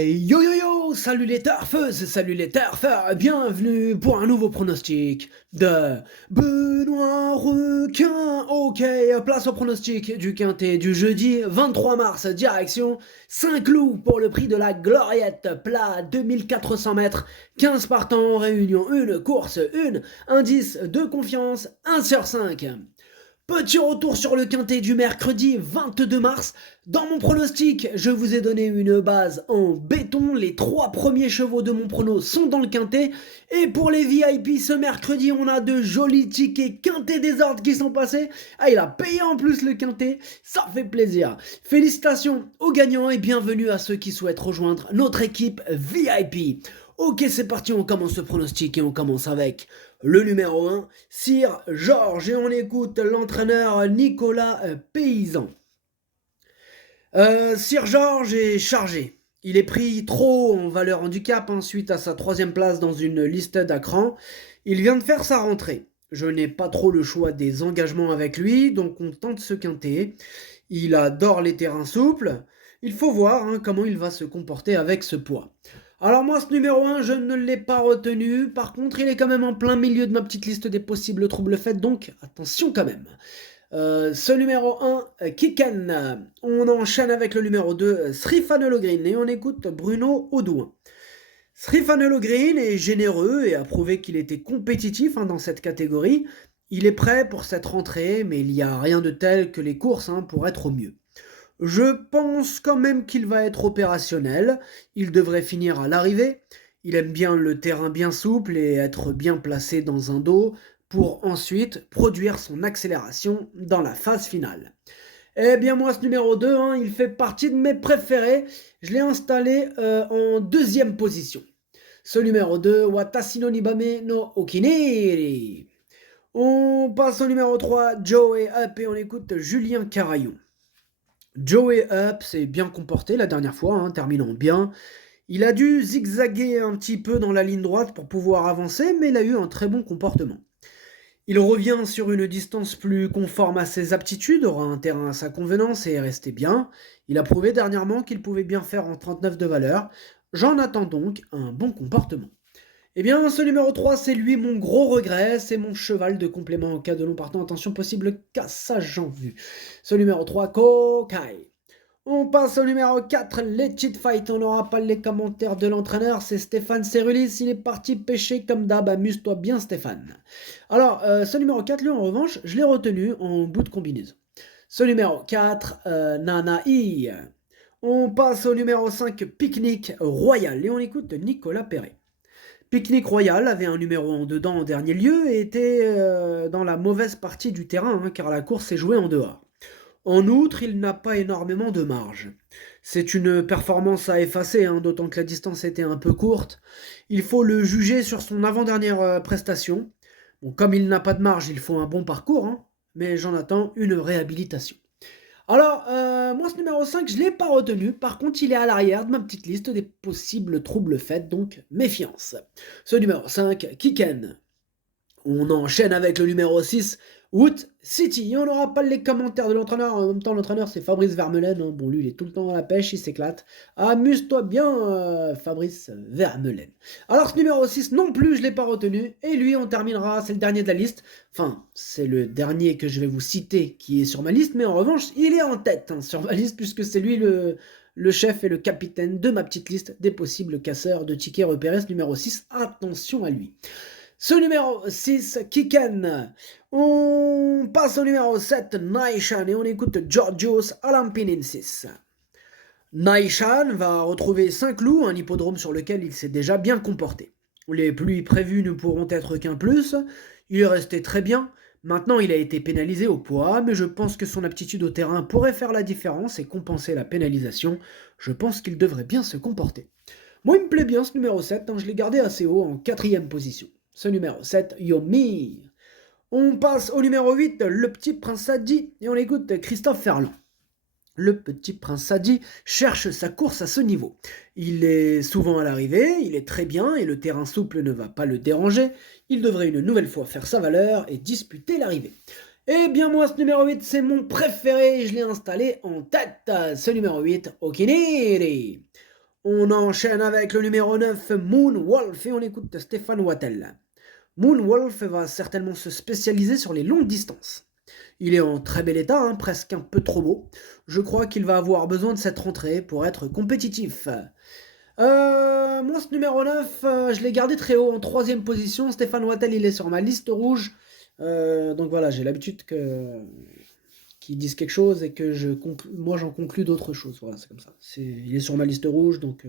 Hey yo yo yo, salut les turfeuses, salut les turfeurs, bienvenue pour un nouveau pronostic de Benoît Requin. Ok, place au pronostic du quintet du jeudi 23 mars, direction Saint-Cloud pour le prix de la Gloriette, plat 2400 mètres, 15 partants en réunion, une course, une indice de confiance, 1 sur 5. Petit retour sur le quintet du mercredi 22 mars. Dans mon pronostic, je vous ai donné une base en béton. Les 3 premiers chevaux de mon prono sont dans le quintet. Et pour les VIP, ce mercredi, on a de jolis tickets quintet des ordres qui sont passés. Ah, il a payé en plus le quintet. Ça fait plaisir. Félicitations aux gagnants et bienvenue à ceux qui souhaitent rejoindre notre équipe VIP. Ok, c'est parti, on commence ce pronostic et on commence avec le numéro 1, Sir Georges, et on écoute l'entraîneur Nicolas Paysan. Sir Georges est chargé. Il est pris trop en valeur handicap suite à sa 3e place dans une liste d'acran. Il vient de faire sa rentrée. Je n'ai pas trop le choix des engagements avec lui, donc on tente ce quintet. Il adore les terrains souples. Il faut voir comment il va se comporter avec ce poids. Alors moi, ce numéro 1, je ne l'ai pas retenu. Par contre, il est quand même en plein milieu de ma petite liste des possibles troubles faits, donc attention quand même. Ce numéro 1, Kiken. On enchaîne avec le numéro 2, Srifanelo Green, et on écoute Bruno Audouin. Srifanelo Green est généreux et a prouvé qu'il était compétitif dans cette catégorie. Il est prêt pour cette rentrée, mais il n'y a rien de tel que les courses pour être au mieux. Je pense quand même qu'il va être opérationnel. Il devrait finir à l'arrivée. Il aime bien le terrain bien souple et être bien placé dans un dos pour ensuite produire son accélération dans la phase finale. Eh bien moi, ce numéro 2, il fait partie de mes préférés. Je l'ai installé en 2e position. Ce numéro 2, Watashi no Nibame no Okiniri. On passe au numéro 3, Joey Up, et on écoute Julien Carayon. Joey Up s'est bien comporté la dernière fois, terminant bien. Il a dû zigzaguer un petit peu dans la ligne droite pour pouvoir avancer, mais il a eu un très bon comportement. Il revient sur une distance plus conforme à ses aptitudes, aura un terrain à sa convenance et est resté bien. Il a prouvé dernièrement qu'il pouvait bien faire en 39 de valeur. J'en attends donc un bon comportement. Eh bien, ce numéro 3, c'est lui mon gros regret, c'est mon cheval de complément en cas de long partant. Attention, possible cassage en vue. Ce numéro 3, Kokai. On passe au numéro 4, les cheat fight. On n'aura pas les commentaires de l'entraîneur, c'est Stéphane Cerulis. Il est parti pêcher comme d'hab. Amuse-toi bien, Stéphane. Alors, ce numéro 4, lui, en revanche, je l'ai retenu en bout de combinaison. Ce numéro 4, Nanaï. On passe au numéro 5, Pique-Nique Royal. Et on écoute Nicolas Perret. Pique-Nique Royal avait un numéro en dedans en dernier lieu et était dans la mauvaise partie du terrain, car la course s'est jouée en dehors. En outre, il n'a pas énormément de marge. C'est une performance à effacer, d'autant que la distance était un peu courte. Il faut le juger sur son avant-dernière prestation. Bon, comme il n'a pas de marge, il faut un bon parcours, mais j'en attends une réhabilitation. Alors, moi, ce numéro 5, je ne l'ai pas retenu. Par contre, il est à l'arrière de ma petite liste des possibles troubles faits, donc méfiance. Ce numéro 5, Kiken. On enchaîne avec le numéro 6, Wood City. Et on n'aura pas les commentaires de l'entraîneur. En même temps, l'entraîneur, c'est Fabrice Vermeulen. Bon, lui, il est tout le temps à la pêche, il s'éclate. Amuse-toi bien, Fabrice Vermeulen. Alors, ce numéro 6, non plus, je ne l'ai pas retenu. Et lui, on terminera, c'est le dernier de la liste. Enfin, c'est le dernier que je vais vous citer qui est sur ma liste. Mais en revanche, il est en tête sur ma liste, puisque c'est lui le chef et le capitaine de ma petite liste des possibles casseurs de tickets repérés. Ce numéro 6, attention à lui. Ce numéro 6, Kiken. On passe au numéro 7, Naishan, et on écoute Georgios Alampinensis. Naishan va retrouver Saint-Cloud, un hippodrome sur lequel il s'est déjà bien comporté. Les pluies prévues ne pourront être qu'un plus. Il est resté très bien. Maintenant, il a été pénalisé au poids, mais je pense que son aptitude au terrain pourrait faire la différence et compenser la pénalisation. Je pense qu'il devrait bien se comporter. Moi, il me plaît bien ce numéro 7, je l'ai gardé assez haut en 4e position. Ce numéro 7, Yomi. On passe au numéro 8, le petit prince Sadi, et on écoute Christophe Ferland. Le petit prince Sadi cherche sa course à ce niveau. Il est souvent à l'arrivée, il est très bien et le terrain souple ne va pas le déranger. Il devrait une nouvelle fois faire sa valeur et disputer l'arrivée. Eh bien moi, ce numéro 8, c'est mon préféré, je l'ai installé en tête. Ce numéro 8, Okiniri. On enchaîne avec le numéro 9, Moonwolf, et on écoute Stéphane Wattel. Moonwolf va certainement se spécialiser sur les longues distances. Il est en très bel état, hein, presque un peu trop beau. Je crois qu'il va avoir besoin de cette rentrée pour être compétitif. Moi, ce numéro 9, je l'ai gardé très haut en 3ème position. Stéphane Wattel, il est sur ma liste rouge. Donc voilà, j'ai l'habitude qu'ils disent quelque chose et que moi j'en conclus d'autres choses. Voilà, c'est comme ça. Il est sur ma liste rouge, donc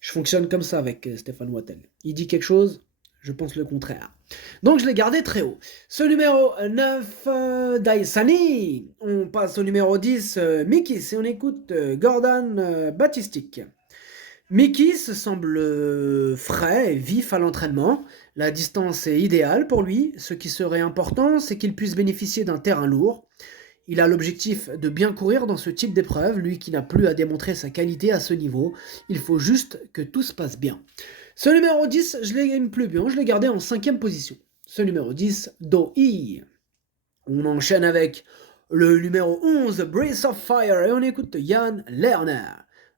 je fonctionne comme ça avec Stéphane Wattel. Il dit quelque chose, je pense le contraire. Donc je l'ai gardé très haut. Ce numéro 9, Daisani. On passe au numéro 10, Mikis, et on écoute Gordon Batistik. Mikis semble frais et vif à l'entraînement. La distance est idéale pour lui. Ce qui serait important, c'est qu'il puisse bénéficier d'un terrain lourd. Il a l'objectif de bien courir dans ce type d'épreuve, lui qui n'a plus à démontrer sa qualité à ce niveau. Il faut juste que tout se passe bien. Ce numéro 10, je l'aime plus bien, je l'ai gardé en 5ème position. Ce numéro 10, Do-I. On enchaîne avec le numéro 11, Breath of Fire, et on écoute Jan Lerner.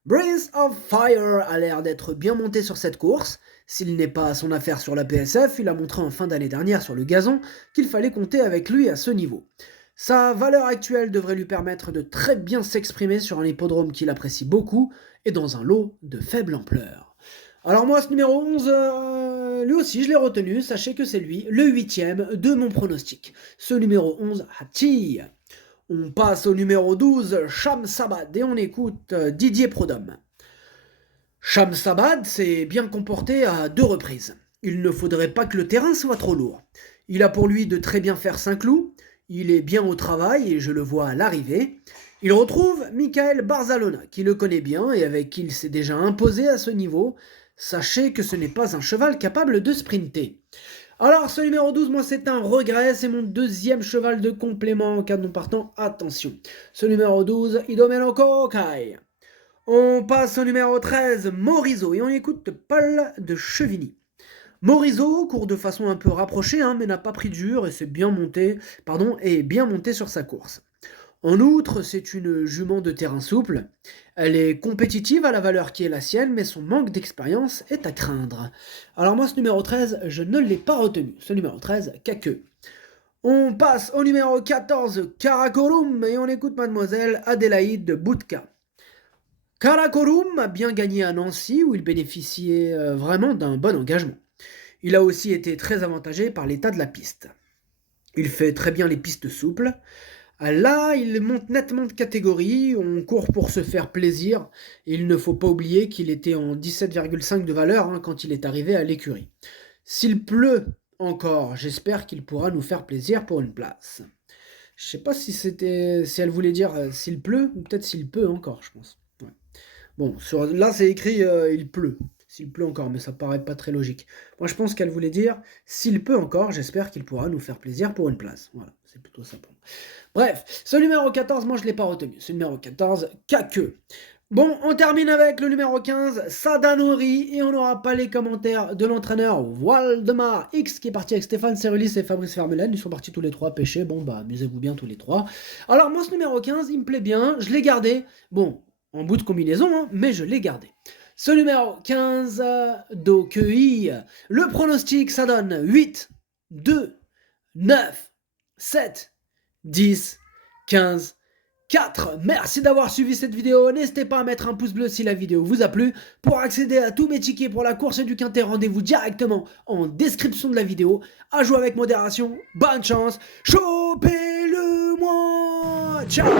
Breath of Fire a l'air d'être bien monté sur cette course. S'il n'est pas à son affaire sur la PSF, il a montré en fin d'année dernière sur le gazon qu'il fallait compter avec lui à ce niveau. Sa valeur actuelle devrait lui permettre de très bien s'exprimer sur un hippodrome qu'il apprécie beaucoup et dans un lot de faible ampleur. Alors moi, ce numéro 11, lui aussi je l'ai retenu, sachez que c'est lui, le 8ème de mon pronostic. Ce numéro 11, Hati. On passe au numéro 12, Shamsabad, et on écoute Didier Prodhomme. Shamsabad s'est bien comporté à 2 reprises. Il ne faudrait pas que le terrain soit trop lourd. Il a pour lui de très bien faire Saint-Cloud. Il est bien au travail et je le vois à l'arrivée. Il retrouve Michael Barzalona, qui le connaît bien et avec qui il s'est déjà imposé à ce niveau. Sachez que ce n'est pas un cheval capable de sprinter. Alors ce numéro 12, moi c'est un regret, c'est mon 2e cheval de complément en cas de non partant, attention. Ce numéro 12, Idomeno Kai. On passe au numéro 13, Morisot, et on écoute Paul de Chevigny. Morisot court de façon un peu rapprochée, mais n'a pas pris dur et est bien monté sur sa course. En outre, c'est une jument de terrain souple. Elle est compétitive à la valeur qui est la sienne, mais son manque d'expérience est à craindre. Alors moi, ce numéro 13, je ne l'ai pas retenu. Ce numéro 13, Kakeu. On passe au numéro 14, Karakorum, et on écoute mademoiselle Adélaïde Boutka. Karakorum a bien gagné à Nancy, où il bénéficiait vraiment d'un bon engagement. Il a aussi été très avantagé par l'état de la piste. Il fait très bien les pistes souples. Là, il monte nettement de catégorie, on court pour se faire plaisir. Et il ne faut pas oublier qu'il était en 17,5 de valeur quand il est arrivé à l'écurie. S'il pleut encore, j'espère qu'il pourra nous faire plaisir pour une place. Je sais pas si elle voulait dire s'il pleut, ou peut-être s'il peut encore, je pense. Ouais. Bon, là c'est écrit il pleut. S'il pleut encore, mais ça paraît pas très logique. Moi, je pense qu'elle voulait dire s'il peut encore, j'espère qu'il pourra nous faire plaisir pour une place. Voilà, c'est plutôt ça pour moi. Bref, ce numéro 14, moi, je l'ai pas retenu. Ce numéro 14, Kakeu. Bon, on termine avec le numéro 15, Sadanori, et on n'aura pas les commentaires de l'entraîneur Waldemar X, qui est parti avec Stéphane Cerulis et Fabrice Vermeulen. Ils sont partis tous les 3 pêcher. Bon, bah, amusez-vous bien tous les 3. Alors, moi, ce numéro 15, il me plaît bien. Je l'ai gardé. Bon, en bout de combinaison, mais je l'ai gardé. Ce numéro 15, Dokei, le pronostic, ça donne 8, 2, 9, 7, 10, 15, 4. Merci d'avoir suivi cette vidéo. N'hésitez pas à mettre un pouce bleu si la vidéo vous a plu. Pour accéder à tous mes tickets pour la course du Quintet, rendez-vous directement en description de la vidéo. À jouer avec modération. Bonne chance. Chopez-le-moi. Ciao.